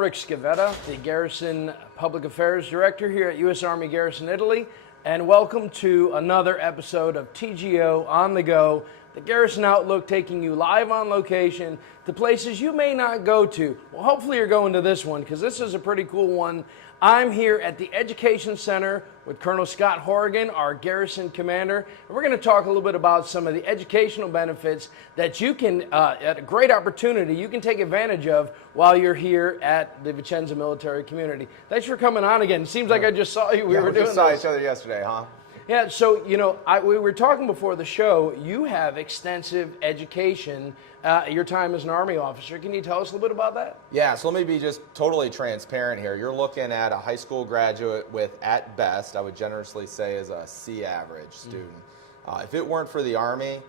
Rick Scavetta, the Garrison Public Affairs Director here at U.S. Army Garrison, Italy, and welcome to another episode of TGO On The Go, the Garrison Outlook, taking you live on location to places you may not go to. Well, hopefully you're going to this one, because this is a pretty cool one. I'm here at the Education Center with Colonel Scott Horrigan, our Garrison Commander, and we're going to talk a little bit about some of the educational benefits that you can, at a great opportunity, you can take advantage of while you're here at the Vicenza Military Community. Thanks for coming on again. It seems like I just saw you. We just saw each other yesterday, huh? Yeah, so, you know, we were talking before the show. You have extensive education, your time as an Army officer. Can you tell us a little bit about that? Yeah, so let me be just totally transparent here. You're looking at a high school graduate with, at best, I would generously say, is a C average student. If it weren't for the Army,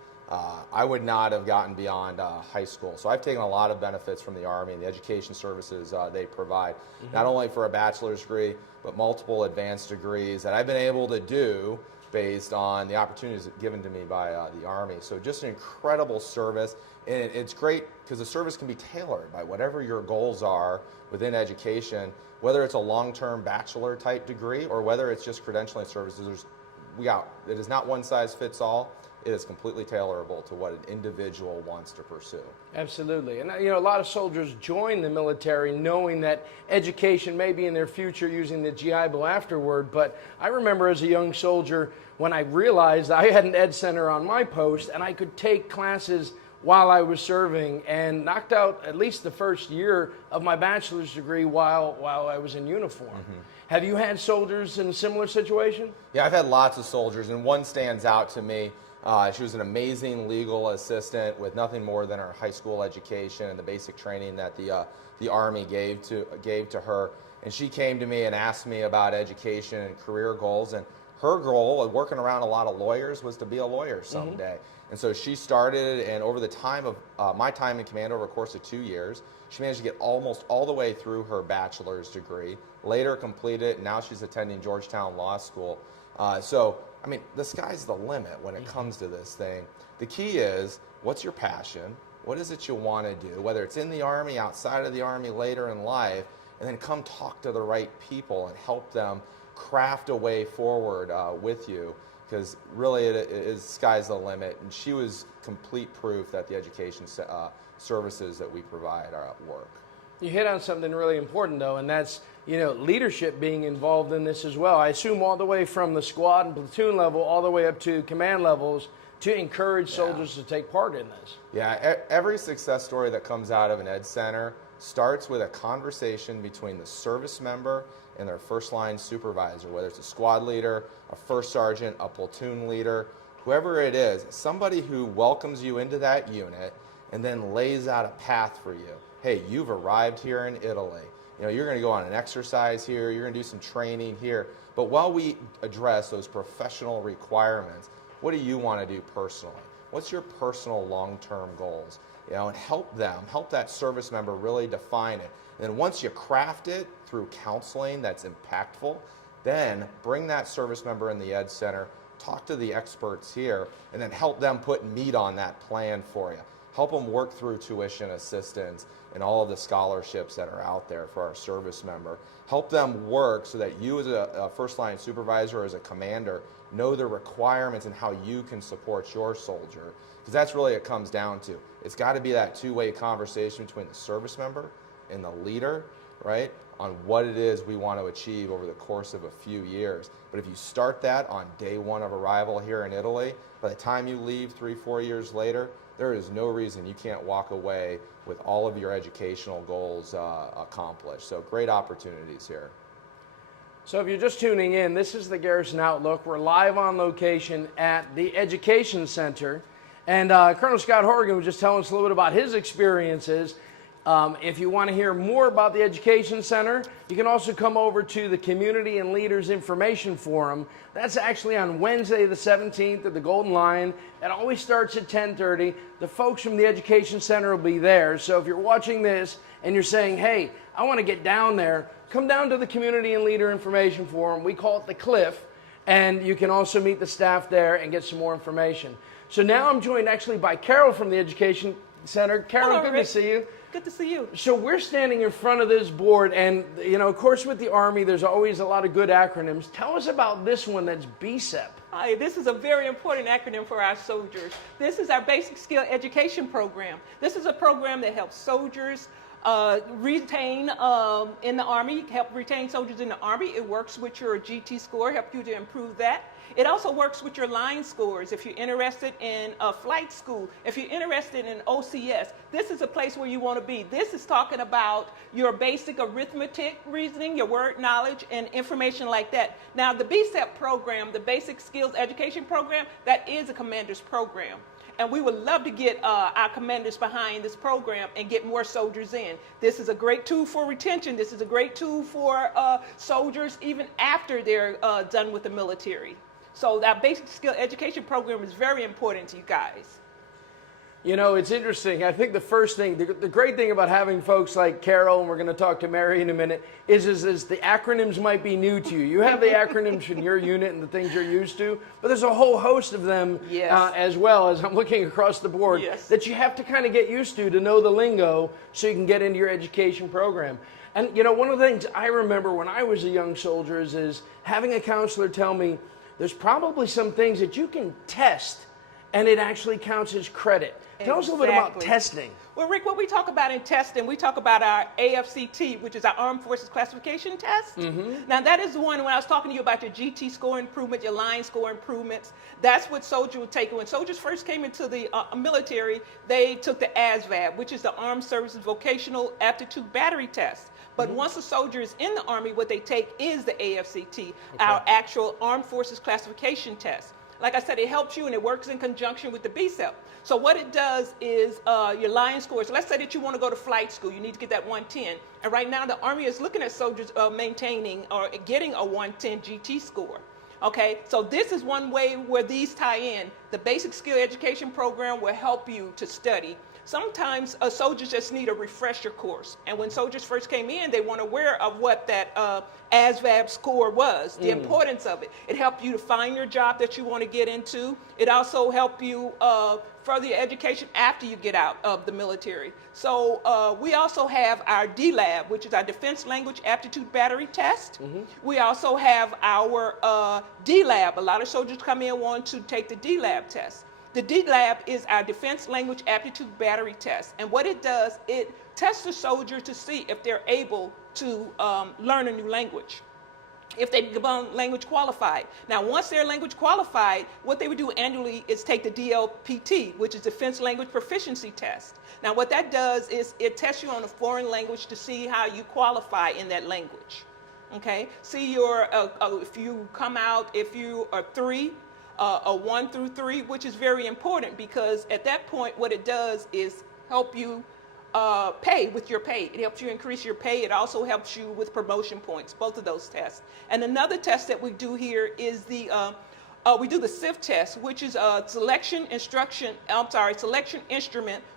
I would not have gotten beyond high school. So I've taken a lot of benefits from the Army and the education services they provide, not only for a bachelor's degree, but multiple advanced degrees that I've been able to do based on the opportunities given to me by the Army. So just an incredible service, and it's great because the service can be tailored by whatever your goals are within education, whether it's a long-term bachelor type degree or whether it's just credentialing services. It is not one size fits all. It is completely tailorable to what an individual wants to pursue. Absolutely. And, you know, a lot of soldiers join the military knowing that education may be in their future using the GI Bill afterward. But I remember as a young soldier when I realized I had an ed center on my post and I could take classes while I was serving, and knocked out at least the first year of my bachelor's degree while I was in uniform. Have you had soldiers in a similar situation? Yeah, I've had lots of soldiers, and one stands out to me. She was an amazing legal assistant with nothing more than her high school education and the basic training that the Army gave to her. And she came to me and asked me about education and career goals. And her goal, working around a lot of lawyers, was to be a lawyer someday. And so she started, and over the time of my time in command, over a course of 2 years, she managed to get almost all the way through her bachelor's degree, later completed it, and now she's attending Georgetown Law School. So, I mean, the sky's the limit when it comes to this thing. The key is, what's your passion? What is it you want to do? Whether it's in the Army, outside of the Army, later in life, and then come talk to the right people and help them craft a way forward with you. Because really, it is sky's the limit. And she was complete proof that the education services that we provide are at work. You hit on something really important, though, and that's, you know, leadership being involved in this as well. I assume all the way from the squad and platoon level all the way up to command levels to encourage soldiers to take part in this. Yeah, every success story that comes out of an ed center starts with a conversation between the service member and their first line supervisor, whether it's a squad leader, a first sergeant, a platoon leader, whoever it is, somebody who welcomes you into that unit and then lays out a path for you. Hey, you've arrived here in Italy. You know, you're going to go on an exercise here, you're going to do some training here. But while we address those professional requirements, what do you want to do personally? What's your personal long-term goals? You know, and help that service member really define it. And then once you craft it through counseling that's impactful, then bring that service member in the Ed Center, talk to the experts here, and then help them put meat on that plan for you. Help them work through tuition assistance and all of the scholarships that are out there for our service member. Help them work so that you as a first line supervisor or as a commander know the requirements and how you can support your soldier. Because that's really what it comes down to. It's got to be that two-way conversation between the service member and the leader, right, on what it is we want to achieve over the course of a few years. But if you start that on day one of arrival here in Italy, by the time you leave 3-4 years later, there is no reason you can't walk away with all of your educational goals accomplished. So great opportunities here. So if you're just tuning in, this is the Garrison Outlook. We're live on location at the Education Center. And Colonel Scott Horrigan was just telling us a little bit about his experiences. If you want to hear more about the Education Center, you can also come over to the Community and Leaders Information Forum. That's actually on Wednesday the 17th at the Golden Lion. It always starts at 10:30. The folks from the Education Center will be there. So if you're watching this and you're saying, hey, I want to get down there, come down to the Community and Leader Information Forum. We call it the Cliff. And you can also meet the staff there and get some more information. So now I'm joined actually by Carol from the Education Center. Carol, Hello, good Rick. to see you. Good to see you. So we're standing in front of this board, and you know, of course, with the Army, there's always a lot of good acronyms. Tell us about this one that's BSEP. Hi, this is a very important acronym for our soldiers. This is our basic skill education program. This is a program that helps soldiers retain in the Army, help retain soldiers in the Army. It works with your GT score, help you to improve that. It also works with your line scores. If you're interested in flight school, if you're interested in OCS, this is a place where you want to be. This is talking about your basic arithmetic reasoning, your word knowledge, and information like that. Now, the BSEP program, the Basic Skills Education Program, that is a commander's program. And we would love to get our commanders behind this program and get more soldiers in. This is a great tool for retention. This is a great tool for soldiers even after they're done with the military. So that basic skill education program is very important to you guys. You know, it's interesting. I think the first thing, the great thing about having folks like Carol, and we're going to talk to Mary in a minute, is the acronyms might be new to you. You have the acronyms in your unit and the things you're used to, but there's a whole host of them as well, as I'm looking across the board, that you have to kind of get used to know the lingo so you can get into your education program. And, you know, one of the things I remember when I was a young soldier is having a counselor tell me there's probably some things that you can test and it actually counts as credit. Tell us a little bit about testing. Well, Rick, what we talk about in testing, we talk about our AFCT, which is our Armed Forces Classification Test. Now, that is the one when I was talking to you about your GT score improvement, your line score improvements. That's what soldiers would take. When soldiers first came into the military, they took the ASVAB, which is the Armed Services Vocational Aptitude Battery Test. But once a soldier is in the Army, what they take is the AFCT, our actual Armed Forces Classification Test. Like I said, it helps you and it works in conjunction with the BSEP. So what it does is your line scores. Let's say that you want to go to flight school. You need to get that 110. And right now the Army is looking at soldiers maintaining or getting a 110 GT score. Okay, so this is one way where these tie in. The basic skill education program will help you to study. Sometimes soldiers just need a refresher course. And when soldiers first came in, they weren't aware of what that ASVAB score was, the importance of it. It helped you to find your job that you want to get into. It also helped you further your education after you get out of the military. So we also have our DLAB, which is our Defense Language Aptitude Battery Test. We also have our DLAB. A lot of soldiers come in wanting to take the DLAB test. The DLAB is our Defense Language Aptitude Battery Test. And what it does, it tests the soldier to see if they're able to learn a new language, if they become language qualified. Now, once they're language qualified, what they would do annually is take the DLPT, which is Defense Language Proficiency Test. Now, what that does is it tests you on a foreign language to see how you qualify in that language. Okay? See your, if you come out, if you are 3, a 1 through 3, which is very important because at that point, what it does is help you pay with your pay. It helps you increase your pay. It also helps you with promotion points, both of those tests. And another test that we do here is we do the SIF test, which is a selection instrument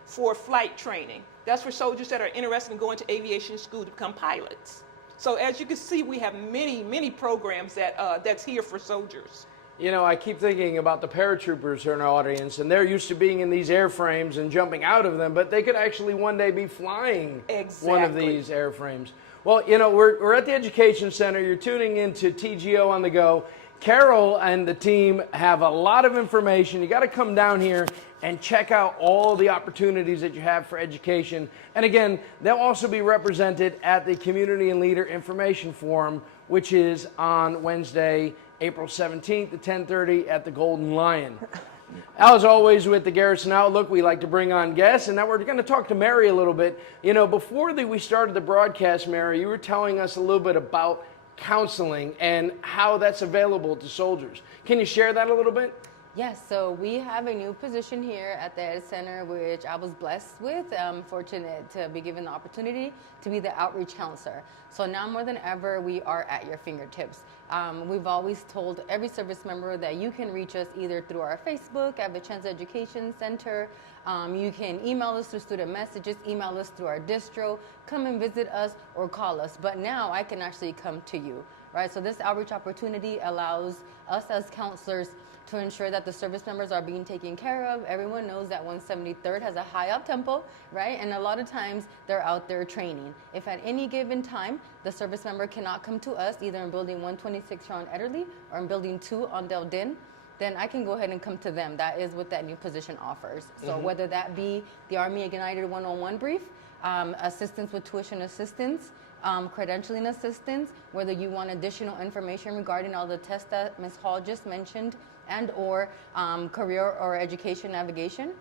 for flight training. That's for soldiers that are interested in going to aviation school to become pilots. So as you can see, we have many, many programs that's here for soldiers. You know, I keep thinking about the paratroopers who are in our audience, and they're used to being in these airframes and jumping out of them, but they could actually one day be flying one of these airframes. Well, you know, we're at the Education Center. You're tuning into TGO on the Go. Carol and the team have a lot of information. You got to come down here and check out all the opportunities that you have for education. And again, they'll also be represented at the Community and Leader Information Forum, which is on Wednesday, April 17th at 10:30 at the Golden Lion. As always with the Garrison Outlook, we like to bring on guests, and now we're going to talk to Mary a little bit. You know, before we started the broadcast, Mary, you were telling us a little bit about counseling and how that's available to soldiers. Can you share that a little bit? Yes, so we have a new position here at the Ed Center, which I was blessed with. I'm fortunate to be given the opportunity to be the outreach counselor. So now more than ever, we are at your fingertips. We've always told every service member that you can reach us either through our Facebook at the Chance Education Center. You can email us through student messages, email us through our distro, come and visit us or call us. But now I can actually come to you. right? So this outreach opportunity allows us as counselors to ensure that the service members are being taken care of. Everyone knows that 173rd has a high up tempo, right? And a lot of times they're out there training. If at any given time the service member cannot come to us, either in building 126 here on Ederly or in building 2 on Del Din, then I can go ahead and come to them. That is what that new position offers. So whether that be the Army Ignited 101 brief, assistance with tuition assistance, credentialing assistance, whether you want additional information regarding all the tests that Ms. Hall just mentioned, and or career or education navigation,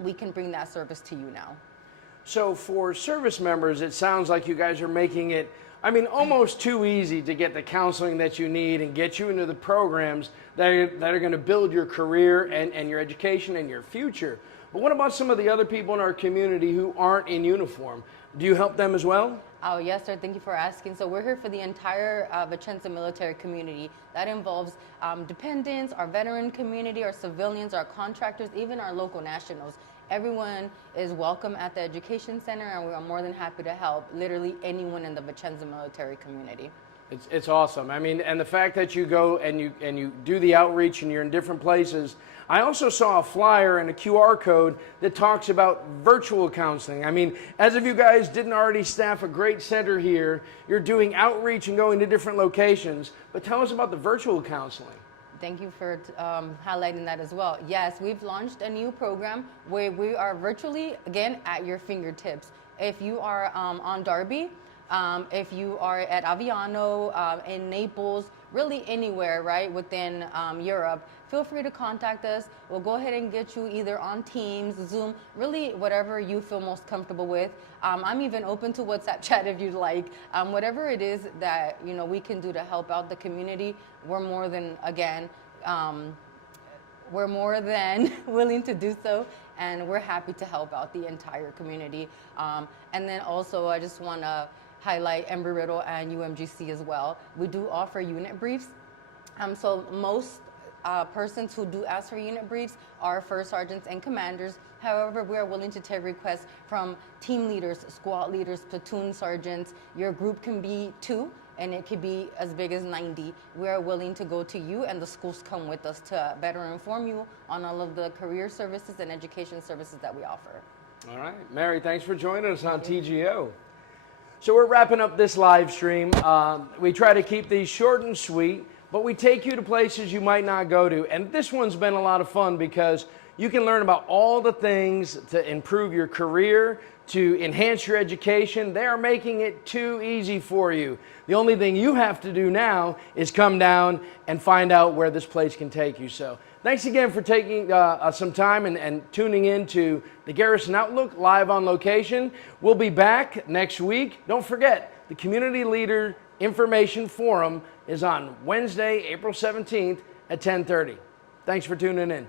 we can bring that service to you now. So for service members, it sounds like you guys are making it, I mean, almost too easy to get the counseling that you need and get you into the programs that are going to build your career and your education and your future. But what about some of the other people in our community who aren't in uniform? Do you help them as well? Oh, yes, sir. Thank you for asking. So we're here for the entire Vicenza military community. That involves dependents, our veteran community, our civilians, our contractors, even our local nationals. Everyone is welcome at the Education Center, and we are more than happy to help literally anyone in the Vicenza military community. It's awesome. I mean, and the fact that you go and you do the outreach and you're in different places. I also saw a flyer and a QR code that talks about virtual counseling. I mean, as if you guys didn't already staff a great center here, you're doing outreach and going to different locations. But tell us about the virtual counseling. Thank you for highlighting that as well. Yes, we've launched a new program where we are virtually, again, at your fingertips. If you are on Darby, if you are at Aviano, in Naples, really anywhere, right, within Europe, feel free to contact us. We'll go ahead and get you either on Teams, Zoom, really whatever you feel most comfortable with. I'm even open to WhatsApp chat if you'd like. Whatever it is that, you know, we can do to help out the community, we're more than, again, we're more than willing to do so, and we're happy to help out the entire community. And then also, I just want to highlight Embry-Riddle and UMGC as well. We do offer unit briefs. So most persons who do ask for unit briefs are first sergeants and commanders. However, we are willing to take requests from team leaders, squad leaders, platoon sergeants. Your group can be 2, and it could be as big as 90. We are willing to go to you, and the schools come with us to better inform you on all of the career services and education services that we offer. All right. Mary, thanks for joining us on TGO. So we're wrapping up this live stream. We try to keep these short and sweet, but we take you to places you might not go to. And this one's been a lot of fun because you can learn about all the things to improve your career, to enhance your education. They are making it too easy for you. The only thing you have to do now is come down and find out where this place can take you. So thanks again for taking some time and tuning in to the Garrison Outlook live on location. We'll be back next week. Don't forget, the Community Leader Information Forum is on Wednesday, April 17th at 10:30. Thanks for tuning in.